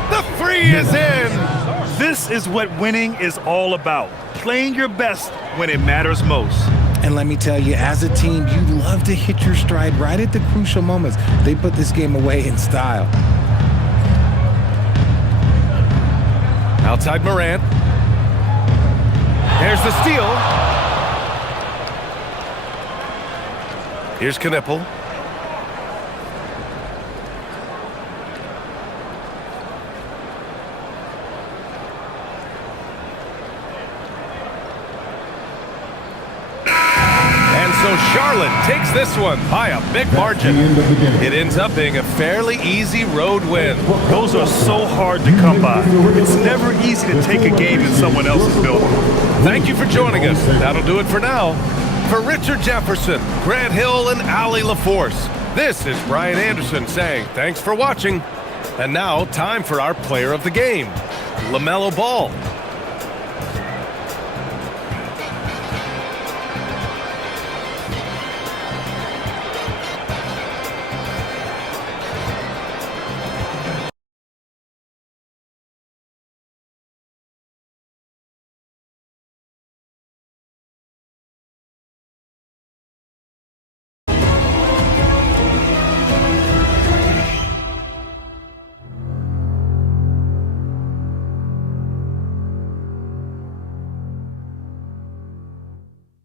the 3 is in. This is what winning is all about. Playing your best when it matters most. And let me tell you, as a team, you love to hit your stride right at the crucial moments. They put this game away in style. Outside Morant. There's the steal. Here's Knippel. So Charlotte takes this one by a big margin. It ends up being a fairly easy road win. Those are so hard to come by. It's never easy to take a game in someone else's building. Thank you for joining us. That'll do it for now. For Richard Jefferson, Grant Hill, and Allie LaForce, this is Brian Anderson saying thanks for watching. And now, time for our player of the game, LaMelo Ball.